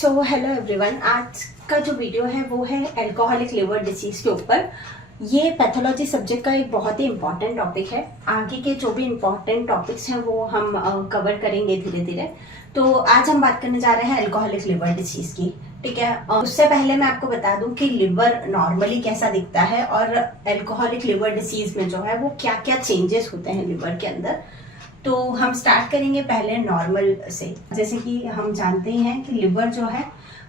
So hello everyone, आज का जो वीडियो है वो है अल्कोहलिक लिवर डिसीज के ऊपर। ये पैथोलॉजी सब्जेक्ट का एक बहुत ही इम्पॉर्टेंट टॉपिक है। आगे के जो भी इम्पॉर्टेंट टॉपिक्स हैं वो हम कवर करेंगे धीरे धीरे। तो आज हम बात करने जा रहे हैं अल्कोहलिक लिवर डिसीज की, ठीक है। उससे पहले मैं आपको बता दूं कि लिवर नॉर्मली कैसा दिखता है और अल्कोहलिक लिवर डिसीज में जो है वो क्या क्या चेंजेस होते हैं लिवर के अंदर। तो हम स्टार्ट करेंगे पहले नॉर्मल से। जैसे कि हम जानते ही हैं कि लिवर जो है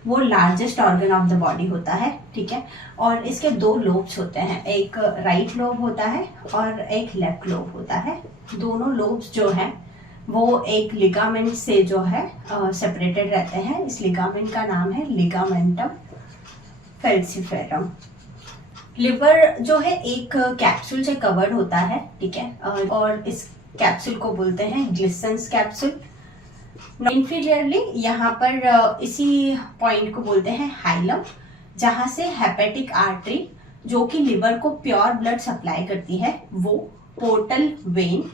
वो largest organ of the body होता है, ठीक है। और इसके दो लोब्स होते हैं, एक राइट लोब होता है और एक लेफ्ट लोब होता है। दोनों लोब्स जो हैं वो एक लिगामेंट से जो है सेपरेटेड रहते हैं। इस लिगामेंट का नाम है लिगामेंटम फैल्सिफेरम। लिवर जो है एक कैप्सूल से कवर्ड होता है, ठीक है। और इस कैप्सूल को बोलते हैं ग्लिसन्स कैप्सूल। इंफीरियरली यहाँ पर इसी पॉइंट को बोलते हैं हाइलम, जहां से हेपेटिक आर्टरी जो कि लिवर को प्योर ब्लड सप्लाई करती है, वो पोर्टल वेन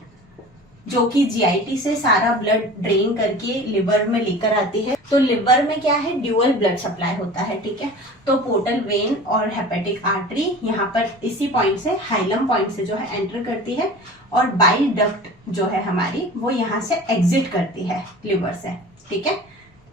जो कि जीआईटी से सारा ब्लड ड्रेन करके लिवर में लेकर आती है। तो लिवर में क्या है, ड्यूअल ब्लड सप्लाई होता है, ठीक है। तो पोर्टल वेन और हेपेटिक आर्टरी यहाँ पर इसी पॉइंट से, हाइलम पॉइंट से जो है एंटर करती है, और बाइल डक्ट जो है हमारी वो यहाँ से एग्जिट करती है लिवर से, ठीक है।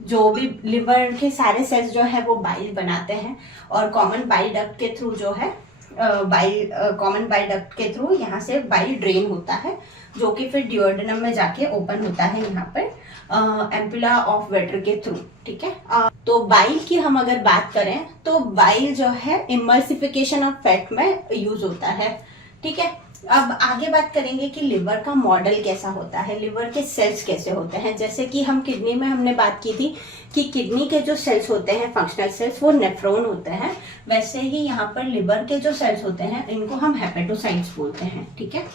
जो भी लिवर के सारे सेल्स जो है वो बाइल बनाते हैं और कॉमन बाइल डक्ट के थ्रू जो है कॉमन बाइल डक्ट के थ्रू यहाँ से बाइल ड्रेन होता है, जो कि फिर ड्यूओडेनम में जाके ओपन होता है यहाँ पर एम्पुला ऑफ वेटर के थ्रू, ठीक है। तो बाइल की हम अगर बात करें तो बाइल जो है इमल्सिफिकेशन ऑफ फैट में यूज होता है, ठीक है। अब आगे बात करेंगे कि लिवर का मॉडल कैसा होता है, लिवर के सेल्स कैसे होते हैं। जैसे कि हम किडनी में हमने बात की थी कि किडनी के जो सेल्स होते हैं फंक्शनल सेल्स वो नेफ्रॉन होते हैं, वैसे ही यहाँ पर लिवर के जो सेल्स होते हैं इनको हम हेपेटोसाइट्स बोलते हैं, ठीक है।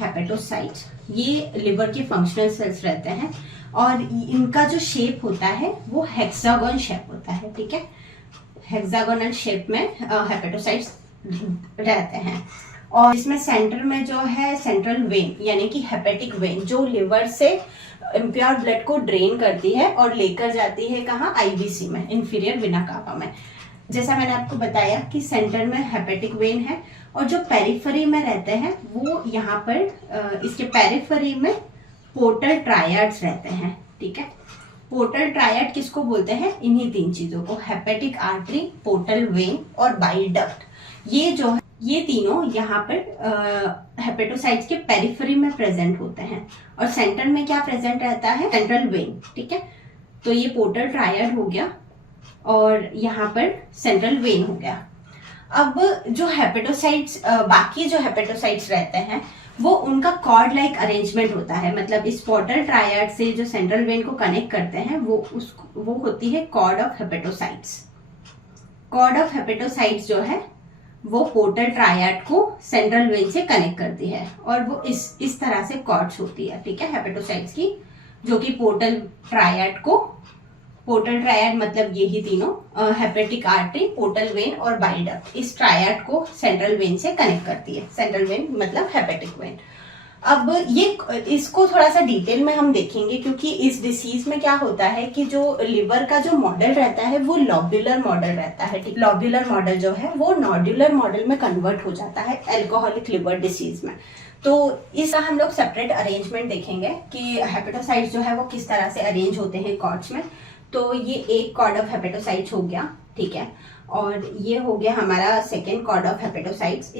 हेपेटोसाइट्स ये लिवर के फंक्शनल सेल्स रहते हैं और इनका जो शेप होता है वो हेक्सागोन शेप होता है, ठीक है। हेक्सागोनल शेप में हेपेटोसाइट्स रहते हैं और इसमें सेंटर में जो है सेंट्रल वेन यानी कि हेपेटिक वेन जो लिवर से इम्प्योर ब्लड को ड्रेन करती है और लेकर जाती है कहाँ, आईवीसी में, इंफीरियर वेना कावा में। जैसा मैंने आपको बताया कि सेंटर में हेपेटिक वेन है और जो पेरिफेरी में रहते हैं वो यहाँ पर इसके पेरिफेरी में पोर्टल ट्रायड्स रहते हैं, ठीक है। पोर्टल ट्रायड किसको बोलते हैं, इन्हीं तीन चीजों को, हेपेटिक आर्टरी, पोर्टल वेन और बाइल डक्ट। ये जो है ये तीनों यहाँ पर हेपेटोसाइट्स के पेरिफेरी में प्रेजेंट होते हैं और सेंटर में क्या प्रेजेंट रहता है, सेंट्रल वेन, ठीक है। तो ये पोर्टल ट्रायड हो गया और यहाँ पर सेंट्रल वेन हो गया। अब जो हेपेटोसाइट्स बाकी जो हेपेटोसाइट्स रहते हैं वो उनका कॉर्ड लाइक अरेंजमेंट होता है, मतलब इस पोर्टल ट्रायड से जो सेंट्रल वेन को कनेक्ट करते हैं वो होती है cord of hepatocytes. Cord of hepatocytes जो है वो पोर्टल ट्रायड को सेंट्रल वेन से कनेक्ट करती है और वो इस तरह से कॉर्ड्स होती है, ठीक है, हेपेटोसाइट्स की, जो कि पोर्टल ट्रायड को, पोर्टल ट्रायड मतलब यही तीनों हेपेटिक आर्टरी, पोर्टल वेन और बाइल डक्ट, इस ट्रायड को सेंट्रल वेन से कनेक्ट करती है। सेंट्रल वेन मतलब हेपेटिक वेन। अब ये इसको थोड़ा सा डिटेल में हम देखेंगे क्योंकि इस डिसीज में क्या होता है कि जो लिवर का जो मॉडल रहता है वो लॉब्यूलर मॉडल रहता है, ठीक। लॉब्यूलर मॉडल जो है वो नॉड्यूलर मॉडल में कन्वर्ट हो जाता है अल्कोहलिक लिवर डिसीज में। तो इसका हम लोग सेपरेट अरेंजमेंट देखेंगे कि हेपेटोसाइट्स जो है वो किस तरह से अरेंज होते हैं कॉर्ड्स में। तो ये एक कॉर्ड ऑफ हेपेटोसाइट्स हो गया, ठीक है, और ये हो गया हमारा सेकेंड कॉर्ड ऑफ हेपेटोसाइट्स।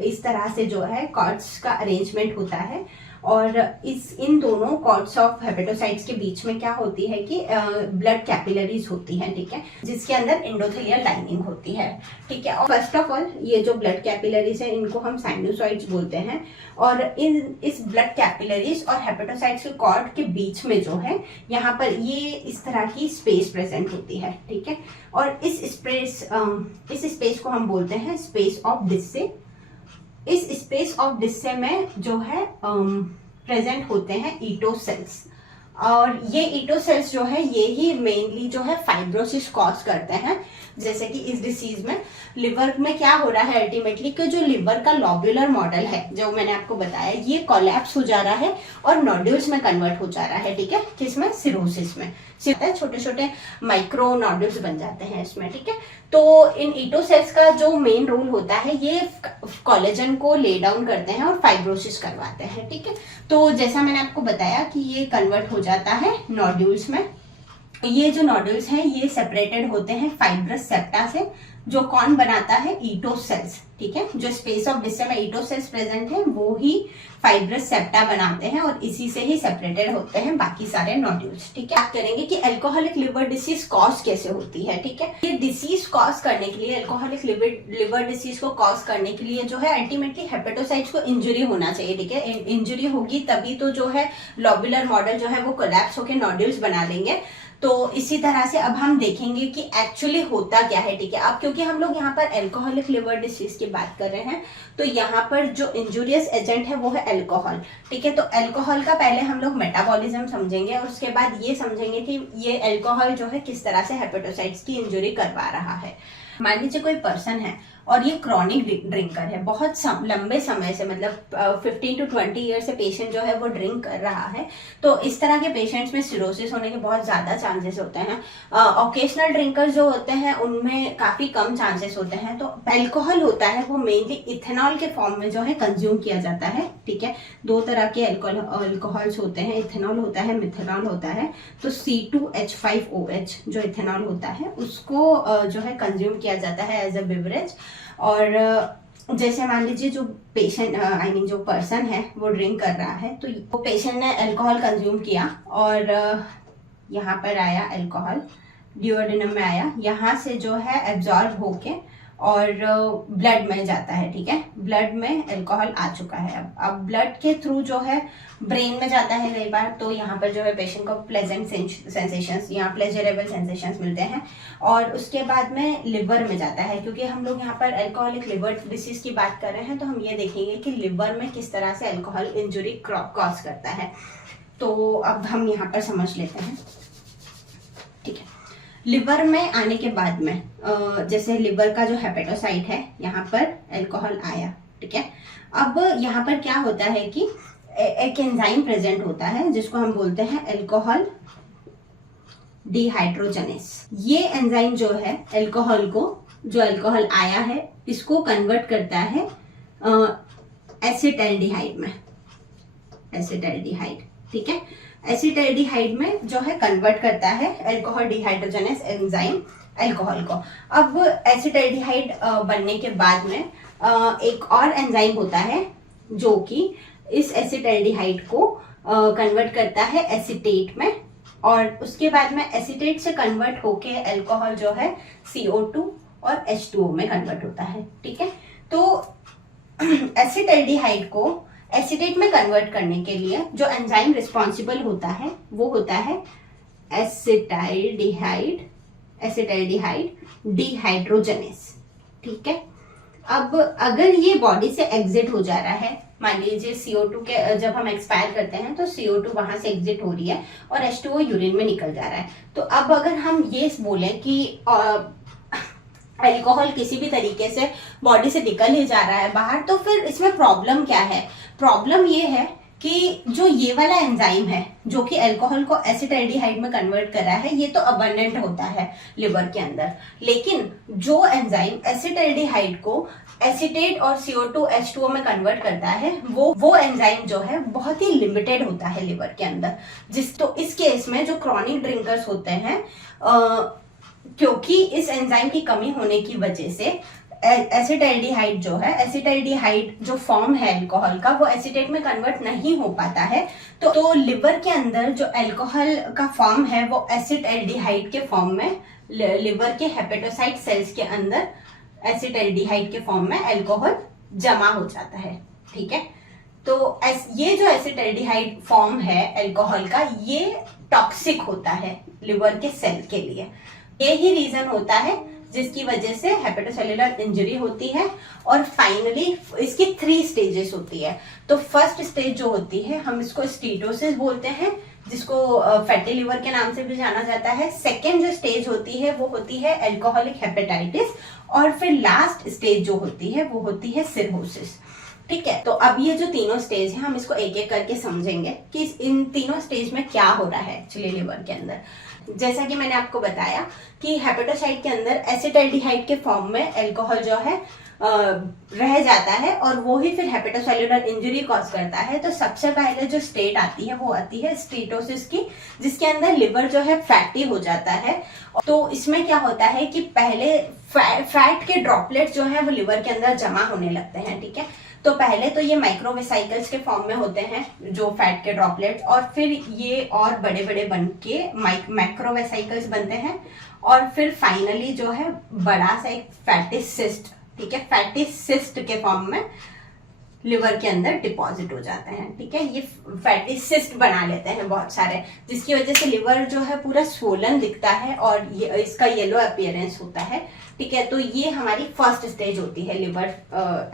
इस तरह से जो है कॉर्ड्स का अरेंजमेंट होता है और इन दोनों कॉर्ड्स ऑफ हेपेटोसाइट्स के बीच में क्या होती है कि ब्लड कैपिलरीज होती है, ठीक है, जिसके अंदर एंडोथेलियल लाइनिंग होती है, ठीक है। और फर्स्ट ऑफ ऑल ये जो ब्लड कैपिलरीज है इनको हम साइनोसॉइड्स बोलते हैं और इस ब्लड कैपिलरीज और हेपेटोसाइट्स के कॉर्ड के बीच में जो है यहाँ पर ये इस तरह की स्पेस प्रेजेंट होती है, ठीक है। और इस स्पेस को हम बोलते हैं स्पेस ऑफ डिस्से। इस स्पेस ऑफ डिस्से में जो है प्रेजेंट होते हैं ईटो सेल्स। और ये ईटो सेल्स जो है ये ही मेनली जो है फाइब्रोसिस कॉज करते हैं। जैसे कि इस डिसीज में लिवर में क्या हो रहा है अल्टीमेटली कि जो लिवर का लॉब्यूलर मॉडल है जो मैंने आपको बताया ये कोलैप्स हो जा रहा है और नोड्यूल्स में कन्वर्ट हो जा रहा है, ठीक है, किसमें, सिरोसिस में। छोटे छोटे माइक्रो नोड्यूल्स बन जाते हैं इसमें, ठीक है। तो इन ईटो सेल्स का जो मेन रोल होता है ये कोलेजन को ले डाउन करते हैं और फाइब्रोसिस करवाते हैं, ठीक है। तो जैसा मैंने आपको बताया कि ये कन्वर्ट हो जाता है नोड्यूल्स में। ये जो नोड्यूल्स हैं ये सेपरेटेड होते हैं फाइब्रस सेप्टा से, जो कौन बनाता है, ईटो सेल्स, ठीक है। जो स्पेस ऑफ डिस्टेंस में ईटो सेल्स प्रेजेंट है वो ही फाइब्रस सेप्टा बनाते हैं और इसी से ही सेपरेटेड होते हैं बाकी सारे नोड्यूल्स, ठीक है। बात करेंगे कि अल्कोहलिक लिवर डिसीज कॉज कैसे होती है, ठीक है। ये डिसीज कॉज करने के लिए, अल्कोहलिक लिवर डिसीज को कॉज करने के लिए जो है अल्टीमेटली हेपेटोसाइट्स को इंजरी होना चाहिए, ठीक है। इंजरी होगी तभी तो जो है लॉब्यूलर मॉडल जो है वो कोलैप्स होकर नोड्यूल्स बना लेंगे। तो इसी तरह से अब हम देखेंगे कि एक्चुअली होता क्या है, ठीक है। अब क्योंकि हम लोग यहाँ पर अल्कोहलिक लिवर डिसीज की बात कर रहे हैं तो यहाँ पर जो इंजूरियस एजेंट है वो है अल्कोहल, ठीक है। तो अल्कोहल का पहले हम लोग मेटाबॉलिज्म समझेंगे और उसके बाद ये समझेंगे कि ये अल्कोहल जो है किस तरह से हेपेटोसाइट्स की इंजरी करवा रहा है। मान लीजिए कोई पर्सन है और ये क्रॉनिक ड्रिंकर है, बहुत लंबे समय से, मतलब 15 to 20 ईयर से पेशेंट जो है वो ड्रिंक कर रहा है। तो इस तरह के पेशेंट्स में सिरोसिस होने के बहुत ज्यादा चांसेस होते हैं। ओकेशनल ड्रिंकर जो होते हैं उनमें काफी कम चांसेस होते हैं। तो अल्कोहल होता है वो मेनली इथेनॉल के फॉर्म में जो है कंज्यूम किया जाता है, ठीक है। दो तरह के अल्कोहल्स होते हैं, इथेनॉल होता है, मिथेनॉल होता है। तो C2H5OH जो इथेनॉल होता है उसको जो है कंज्यूम किया जाता है एज अ बिवरेज। और जैसे मान लीजिए जो पेशेंट जो पर्सन है वो ड्रिंक कर रहा है तो वो पेशेंट ने अल्कोहल कंज्यूम किया और यहाँ पर आया अल्कोहल, ड्यूओडेनम में आया, यहाँ से जो है एब्जॉर्ब होके और ब्लड में जाता है, ठीक है। ब्लड में अल्कोहल आ चुका है। अब ब्लड के थ्रू जो है ब्रेन में जाता है कई बार, तो यहाँ पर जो है पेशेंट को प्लेजेंट सेंसेशंस, यहाँ प्लेजरेबल सेंसेशंस मिलते हैं। और उसके बाद में लिवर में जाता है, क्योंकि हम लोग यहाँ पर अल्कोहलिक लिवर डिसीज की बात कर रहे हैं तो हम ये देखेंगे कि लिवर में किस तरह से अल्कोहल इंजुरी कॉज करता है। तो अब हम यहाँ पर समझ लेते हैं, ठीक है। लिवर में आने के बाद में जैसे लिवर का जो हेपेटोसाइट है यहाँ पर अल्कोहल आया, ठीक है। अब यहाँ पर क्या होता है कि एक एंजाइम प्रेजेंट होता है जिसको हम बोलते हैं अल्कोहल डिहाइड्रोजनेस। ये एंजाइम जो है अल्कोहल को, जो अल्कोहल आया है इसको कन्वर्ट करता है एसिटाल्डिहाइड में, एसिटाल्डिहाइड, ठीक है। एसिटाल्डिहाइड में जो है कन्वर्ट करता है अल्कोहल डिहाइड्रोजनेस एंजाइम अल्कोहल को। अब एसिटाल्डिहाइड बनने के बाद में एक और एंजाइम होता है जो कि इस एसिटाल्डिहाइड को कन्वर्ट करता है एसीटेट में, और उसके बाद में एसीटेट से कन्वर्ट होके अल्कोहल जो है CO2 और H2O में कन्वर्ट होता है, ठीक है। तो एसिटाल्डिहाइड को एसीटेट में कन्वर्ट करने के लिए जो एंजाइम रिस्पॉन्सिबल होता है वो होता है एसिटाल्डिहाइड डिहाइड्रोजनेस, ठीक है। अब अगर ये बॉडी से एग्जिट हो जा रहा है, मान लीजिए CO2 के जब हम एक्सपायर करते हैं तो CO2 वहां से एग्जिट हो रही है और H2O यूरिन में निकल जा रहा है। तो अब अगर हम ये बोले कि अल्कोहल किसी भी तरीके से बॉडी से निकल ही जा रहा है बाहर, तो फिर इसमें प्रॉब्लम क्या है? प्रॉब्लम ये है कि जो ये वाला एंजाइम है जो कि अल्कोहल को एसिटाल्डिहाइड में कन्वर्ट कर रहा है ये तो अबंडेंट होता है लिवर के अंदर, लेकिन जो एंजाइम एसिटाल्डिहाइड को एसीटेट और CO2 H2O में कन्वर्ट करता है वो एंजाइम जो है बहुत ही लिमिटेड होता है लिवर के अंदर। तो इस केस में जो क्रॉनिक ड्रिंकर्स होते हैं क्योंकि इस एंजाइम की कमी होने की वजह से एसिटाल्डिहाइड जो है, एसिटाल्डिहाइड जो फॉर्म है अल्कोहल का वो एसीटेट में कन्वर्ट नहीं हो पाता है। तो लिवर के अंदर जो अल्कोहल का फॉर्म है वो एसिटाल्डिहाइड के फॉर्म में, लिवर के हेपेटोसाइट सेल्स के अंदर एसिटाल्डिहाइड के फॉर्म में अल्कोहल जमा हो जाता है, ठीक है। तो ये जो एसिटाल्डिहाइड फॉर्म है अल्कोहल का ये टॉक्सिक होता है लिवर के सेल के लिए। यही रीजन होता है जिसकी वजह से हेपेटोसेलुलर इंजरी होती है। और फाइनली इसकी 3 स्टेजेस होती है। तो फर्स्ट स्टेज जो होती है हम इसको स्टीटोसिस बोलते हैं, जिसको फैटी लिवर के नाम से भी जाना जाता है। सेकेंड जो स्टेज होती है वो होती है एल्कोहलिक हेपेटाइटिस, और फिर लास्ट स्टेज जो होती है वो होती है सिरहोसिस। ठीक है, तो अब ये जो तीनों स्टेज है हम इसको एक एक करके समझेंगे कि इन तीनों स्टेज में क्या हो रहा है एक्चुअली लिवर के अंदर। जैसा कि मैंने आपको बताया कि हेपेटोसाइट के अंदर एसिटाल्डिहाइड के फॉर्म में अल्कोहल जो है रह जाता है और वो ही फिर हेपेटोसेल्युलर इंजरी कॉज करता है। तो सबसे पहले जो स्टेट आती है वो आती है स्टीटोसिस की, जिसके अंदर लिवर जो है फैटी हो जाता है। तो इसमें क्या होता है कि पहले फैट के ड्रॉपलेट जो है वो लिवर के अंदर जमा होने लगते हैं। ठीक है, तो पहले तो ये माइक्रोवेसाइकल्स के फॉर्म में होते हैं जो फैट के ड्रॉपलेट्स, और फिर ये और बड़े बड़े बन के मैक्रोवेसाइकल्स बनते हैं, और फिर फाइनली जो है बड़ा सा एक फैटी सिस्ट, ठीक है, फैटी सिस्ट के फॉर्म में लिवर के अंदर डिपॉजिट हो जाते हैं। ठीक है, ये फैटी सिस्ट बना लेते हैं बहुत सारे, जिसकी वजह से लिवर जो है पूरा स्वोलन दिखता है और ये इसका येलो अपीयरेंस होता है। ठीक है, तो ये हमारी फर्स्ट स्टेज होती है लिवर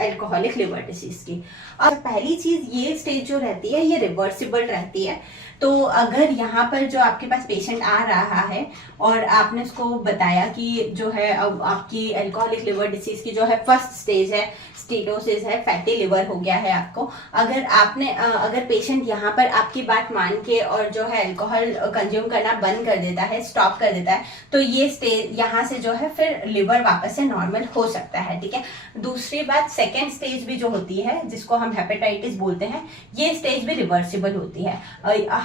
अल्कोहलिक लिवर डिसीज की। और पहली चीज, ये स्टेज जो रहती है ये रिवर्सिबल रहती है। तो अगर यहाँ पर जो आपके पास पेशेंट आ रहा है और आपने उसको बताया कि जो है आपकी अल्कोहलिक लिवर डिसीज की जो है फर्स्ट स्टेज है स्टीटोसिस है, फैटी लिवर हो गया है आपको, अगर पेशेंट यहाँ पर आपकी बात मान के और जो है अल्कोहल कंज्यूम करना बंद कर देता है, स्टॉप कर देता है, तो ये स्टेज यहाँ से जो है फिर लिवर वापस से नॉर्मल हो सकता है। ठीक है, दूसरी बात, सेकेंड स्टेज भी जो होती है जिसको हम हेपेटाइटिस बोलते हैं, ये स्टेज भी रिवर्सिबल होती है।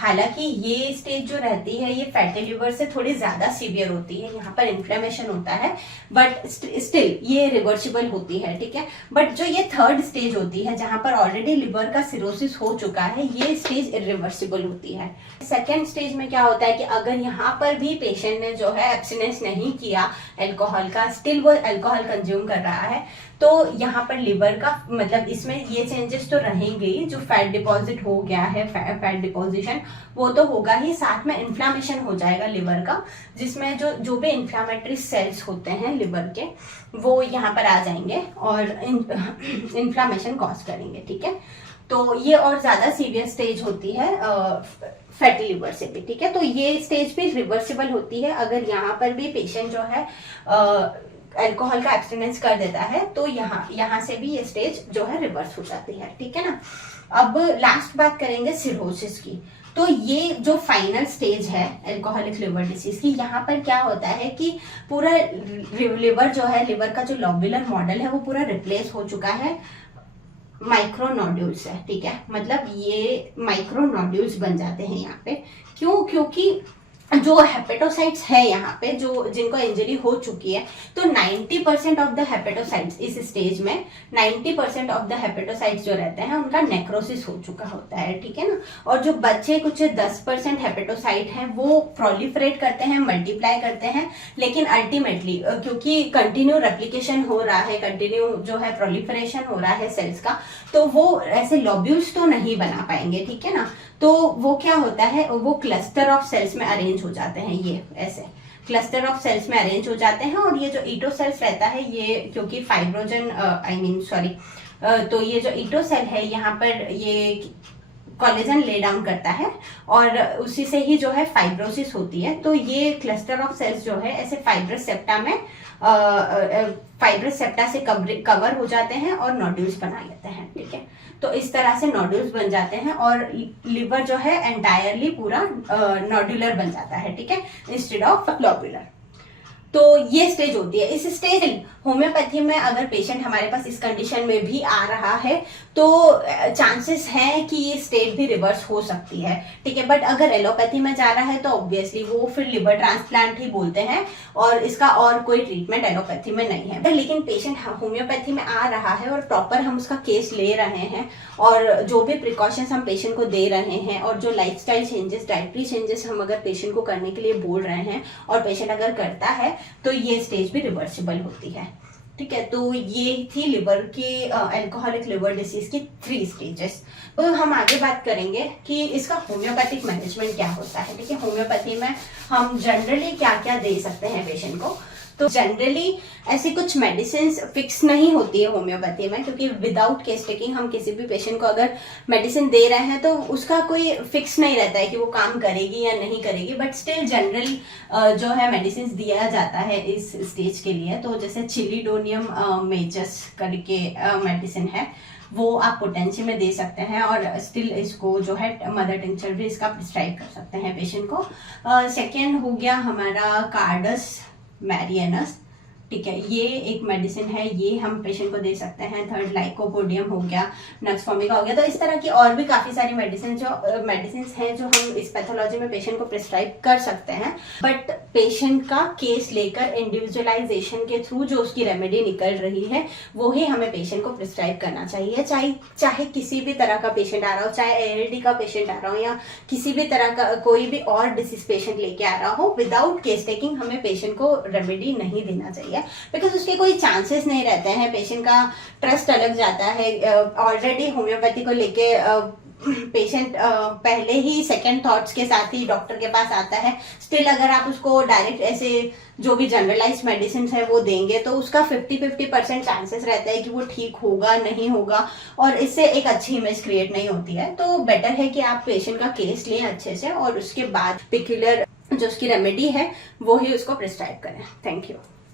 हालांकि ये स्टेज जो रहती है ये फैटी लिवर से थोड़ी ज्यादा सीवियर होती है, यहाँ पर इन्फ्लेमेशन होता है, बट स्टिल ये रिवर्सिबल होती है। ठीक है, बट जो ये थर्ड स्टेज होती है जहां पर ऑलरेडी लिवर का सिरोसिस हो चुका है, ये स्टेज इरिवर्सिबल होती है। सेकेंड स्टेज में क्या होता है कि अगर यहाँ पर भी पेशेंट ने जो है एब्स्टिनेंस नहीं किया अल्कोहल का, स्टिल वो अल्कोहल कंज्यूम कर रहा है, तो यहाँ पर लिवर का मतलब इसमें ये चेंजेस तो रहेंगे ही, जो फैट डिपॉजिट हो गया है, फैट डिपोजिशन वो तो होगा ही, साथ में इन्फ्लामेशन हो जाएगा लिवर का, जिसमें जो भी इन्फ्लामेटरी सेल्स होते हैं लिवर के वो यहाँ पर आ जाएंगे और इन्फ्लामेशन कॉज करेंगे। ठीक है, तो ये और ज्यादा सीवियर स्टेज होती है फैटी लिवर से भी। ठीक है, तो ये स्टेज भी रिवर्सिबल होती है अगर यहाँ पर भी पेशेंट जो है अल्कोहल का एब्स्टिनेंस कर देता है, तो यहाँ से भी ये स्टेज जो है रिवर्स हो जाती है। ठीक है ना, अब लास्ट बात करेंगे सिरोसिस की। तो ये जो फाइनल स्टेज है अल्कोहलिक लिवर डिसीज की, यहाँ पर क्या होता है कि पूरा लिवर जो है, लिवर का जो लोब्यूलर मॉडल है वो पूरा रिप्लेस हो चुका है माइक्रो नोड्यूल्स है। ठीक है, मतलब ये माइक्रो नोड्यूल्स बन जाते हैं यहाँ पे। क्यों? क्योंकि जो हेपेटोसाइट्स है यहाँ पे, जो जिनको इंजरी हो चुकी है, तो 90% ऑफ द हेपेटोसाइट्स इस स्टेज में 90% ऑफ द हेपेटोसाइट्स जो रहते हैं उनका नेक्रोसिस हो चुका होता है। ठीक है ना, और जो बच्चे कुछ 10% हेपेटोसाइट हैं वो प्रोलिफरेट करते हैं, मल्टीप्लाई करते हैं, लेकिन अल्टीमेटली क्योंकि कंटिन्यू रेप्लिकेशन हो रहा है, कंटिन्यू जो है प्रोलिफरेशन हो रहा है सेल्स का, तो वो ऐसे लॉब्यूल्स तो नहीं बना पाएंगे। ठीक है ना, तो वो क्या होता है, वो क्लस्टर ऑफ सेल्स में अरेंज हो जाते हैं, ये ऐसे क्लस्टर ऑफ सेल्स में अरेंज हो जाते हैं। और ये जो ईटो सेल्स रहता है, ये क्योंकि फाइब्रोजन तो ये जो ईटो सेल है यहाँ पर ये कोलेजन ले डाउन करता है और उसी से ही जो है फाइब्रोसिस होती है। तो ये क्लस्टर ऑफ सेल्स जो है ऐसे फाइब्रस सेप्टा में फाइब्रस सेप्टा से कवर हो जाते हैं और नोड्यूल्स बना लेते हैं। ठीक है, तो इस तरह से नोड्यूल्स बन जाते हैं और लिवर जो है एंटायरली पूरा नोड्यूलर बन जाता है। ठीक है, इंस्टेड ऑफ ग्लोबुलर। तो ये स्टेज होती है। इस स्टेज होम्योपैथी में अगर पेशेंट हमारे पास इस कंडीशन में भी आ रहा है तो चांसेस हैं कि ये स्टेज भी रिवर्स हो सकती है। ठीक है, बट अगर एलोपैथी में जा रहा है तो ऑब्वियसली वो फिर लिवर ट्रांसप्लांट ही बोलते हैं और इसका और कोई ट्रीटमेंट एलोपैथी में नहीं है। लेकिन पेशेंट होम्योपैथी में आ रहा है और प्रॉपर हम उसका केस ले रहे हैं और जो भी प्रिकॉशंस हम पेशेंट को दे रहे हैं और जो लाइफस्टाइल चेंजेस, डाइटरी चेंजेस हम अगर पेशेंट को करने के लिए बोल रहे हैं और पेशेंट अगर करता है तो ये स्टेज भी रिवर्सिबल होती है। ठीक है, तो ये थी लिवर की अल्कोहलिक लिवर डिसीज की 3 स्टेजेस। तो हम आगे बात करेंगे कि इसका होम्योपैथिक मैनेजमेंट क्या होता है। ठीक है, होम्योपैथी में हम जनरली क्या क्या दे सकते हैं पेशेंट को। तो जनरली ऐसी कुछ मेडिसिन फिक्स नहीं होती है होम्योपैथी में, क्योंकि विदाउट केस टेकिंग हम किसी भी पेशेंट को अगर मेडिसिन दे रहे हैं तो उसका कोई फिक्स नहीं रहता है कि वो काम करेगी या नहीं करेगी। बट स्टिल जनरली जो है मेडिसिन दिया जाता है इस स्टेज के लिए। तो जैसे चिलिडोनियम मेजस करके मेडिसिन है, वो आप पोटेंशियल में दे सकते हैं, और स्टिल इसको जो है मदर टिंचर भी इसका प्रिस्क्राइब कर सकते हैं पेशेंट को। सेकेंड हो गया हमारा कार्डस मैरियनस, ठीक है, ये एक मेडिसिन है, ये हम पेशेंट को दे सकते हैं। थर्ड लाइकोपोडियम हो गया, नक्स फॉर्मिका हो गया। तो इस तरह की और भी काफ़ी सारी मेडिसिन हैं जो हम इस पैथोलॉजी में पेशेंट को प्रिस्क्राइब कर सकते हैं। बट पेशेंट का केस लेकर इंडिविजुअलाइजेशन के थ्रू जो उसकी रेमेडी निकल रही है वो ही हमें पेशेंट को प्रिस्क्राइब करना चाहिए। चाहे किसी भी तरह का पेशेंट आ रहा हो, चाहे ALD का पेशेंट आ रहा हो या किसी भी तरह का कोई भी और डिसीज पेशेंट लेके आ रहा हो, विदाउट केस टेकिंग हमें पेशेंट को रेमेडी नहीं देना चाहिए, बिकॉज उसके कोई चांसेस नहीं रहते हैं। पेशेंट का ट्रस्ट अलग जाता है। ऑलरेडी होम्योपैथी को लेके पेशेंट पहले ही सेकंड थॉट्स के साथ ही डॉक्टर के पास आता है। स्टिल अगर आप उसको डायरेक्ट ऐसे जो भी जनरलाइज मेडिसिन है वो देंगे तो उसका 50-50% चांसेस रहता है कि वो ठीक होगा नहीं होगा, और इससे एक अच्छी इमेज क्रिएट नहीं होती है। तो बेटर है कि आप पेशेंट का केस लें अच्छे से और उसके बाद पर्टिकुलर जो उसकी रेमेडी है वो ही उसको प्रिस्क्राइब करें। Thank you.